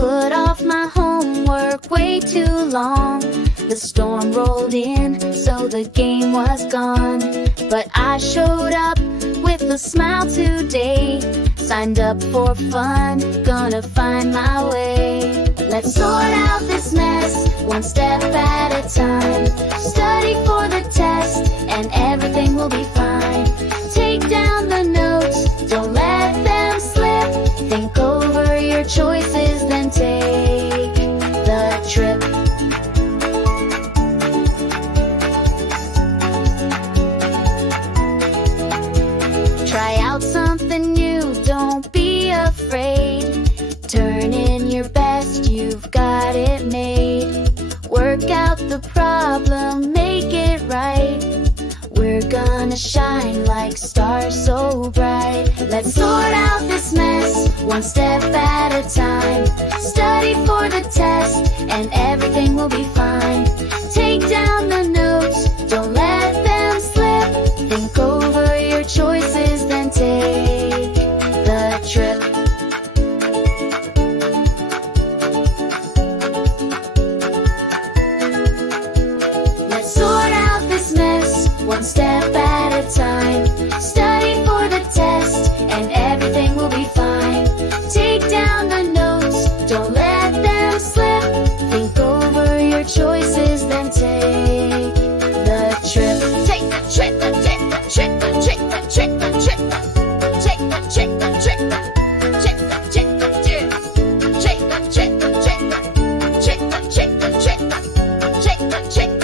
put off my homework way too long. The storm rolled in, so the game was gone. But I showed up with a smile today. Signed up for fun, gonna find my way. Let's sort out this mess, one step at a time. Study for the test, and everything will be fine. Take down the notes, don't let them slip. Think over your choices, then take the trip. Try out something new, don't be afraid. Turn in your best, you've got it made. Work out the problem, make it right. We're gonna shine like stars so bright. Let's sort out this mess, one step at a time. Study for the test, and everything will be fine. Take down the notes, don't let them slip. Think over your choices, then take the trip. Let's sort out this mess, one step at a time. Study for the test, and everything will be fine. Take down the notes, don't let them slip. Think over your choices, then take the trip. Take the trip, the trip, the trip, the trip, the trip, the trip. Take the trip, the trip, the trip, the trip, the trip. Take the trip, the trip, the trip, the trip, the trip, the trip, the trip.